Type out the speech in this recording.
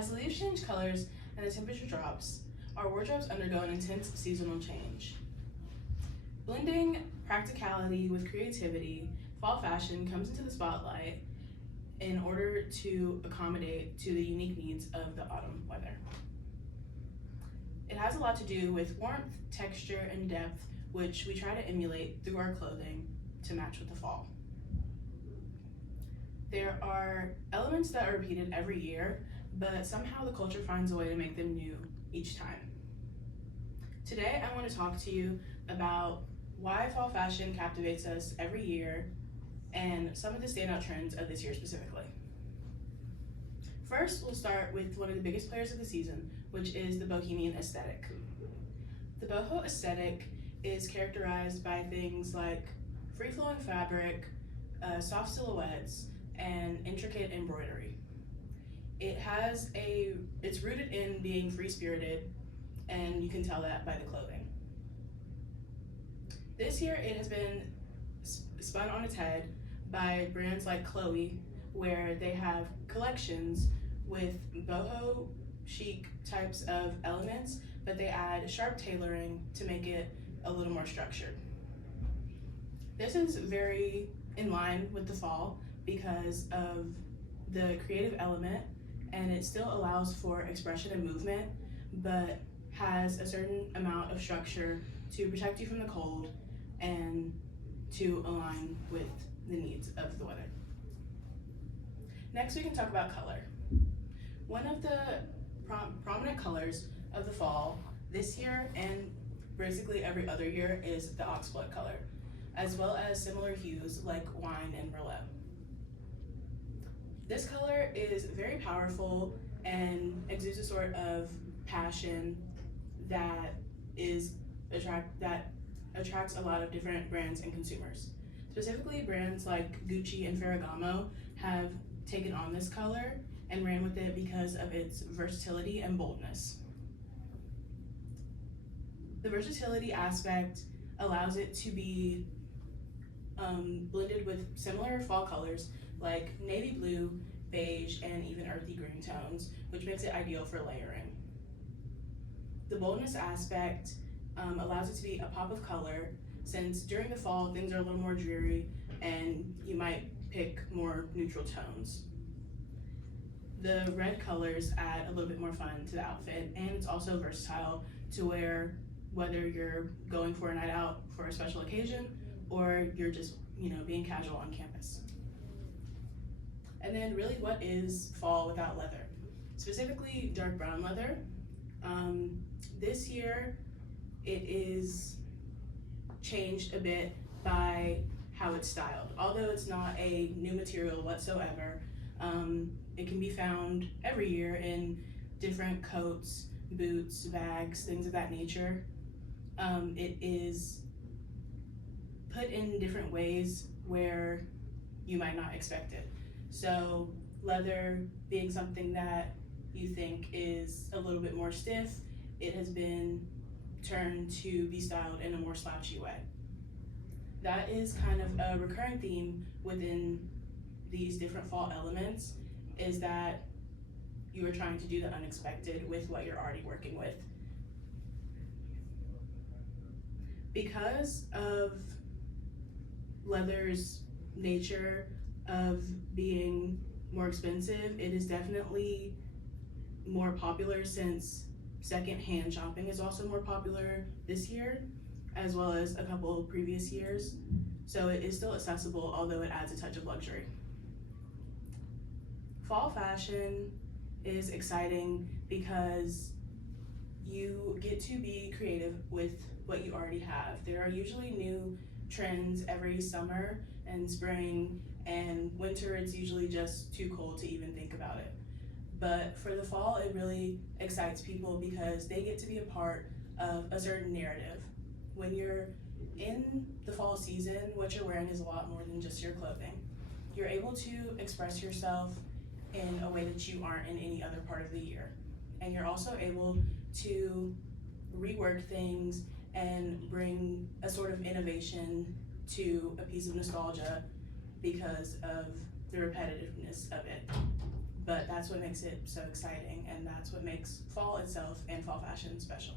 As the leaves change colors and the temperature drops, our wardrobes undergo an intense seasonal change. Blending practicality with creativity, fall fashion comes into the spotlight in order to accommodate to the unique needs of the autumn weather. It has a lot to do with warmth, texture, and depth, which we try to emulate through our clothing to match with the fall. There are elements that are repeated every year, but somehow the culture finds a way to make them new each time. Today, I want to talk to you about why fall fashion captivates us every year and some of the standout trends of this year specifically. First, we'll start with one of the biggest players of the season, which is the bohemian aesthetic. The boho aesthetic is characterized by things like free-flowing fabric, soft silhouettes, and intricate embroidery. It's rooted in being free-spirited, and you can tell that by the clothing. This year, it has been spun on its head by brands like Chloe, where they have collections with boho chic types of elements, but they add sharp tailoring to make it a little more structured. This is very in line with the fall because of the creative element, and it still allows for expression and movement, but has a certain amount of structure to protect you from the cold and to align with the needs of the weather. Next, we can talk about color. One of the prominent colors of the fall this year and basically every other year is the oxblood color, as well as similar hues like wine and merlot. This color is very powerful and exudes a sort of passion that attracts a lot of different brands and consumers. Specifically, brands like Gucci and Ferragamo have taken on this color and ran with it because of its versatility and boldness. The versatility aspect allows it to be blended with similar fall colors like navy blue, beige, and even earthy green tones, which makes it ideal for layering. The boldness aspect allows it to be a pop of color, since during the fall things are a little more dreary and you might pick more neutral tones. The red colors add a little bit more fun to the outfit, and it's also versatile to wear whether you're going for a night out for a special occasion or you're just being casual on campus. And then really, what is fall without leather? Specifically dark brown leather. This year it is changed a bit by how it's styled. Although it's not a new material whatsoever, it can be found every year in different coats, boots, bags, things of that nature. It is put in different ways where you might not expect it. So leather being something that you think is a little bit more stiff, it has been turned to be styled in a more slouchy way. That is kind of a recurring theme within these different fall elements, is that you are trying to do the unexpected with what you're already working with. Because of leather's nature of being more expensive, it is definitely more popular, since second-hand shopping is also more popular this year, as well as a couple previous years. So it is still accessible, although it adds a touch of luxury. Fall fashion is exciting because you get to be creative with what you already have. There are usually new trends every summer and spring, and winter it's usually just too cold to even think about it. But for the fall, it really excites people because they get to be a part of a certain narrative. When you're in the fall season, what you're wearing is a lot more than just your clothing. You're able to express yourself in a way that you aren't in any other part of the year. And you're also able to rework things and bring a sort of innovation to a piece of nostalgia because of the repetitiveness of it. But that's that's what makes it so exciting, and that's what makes fall itself and fall fashion special.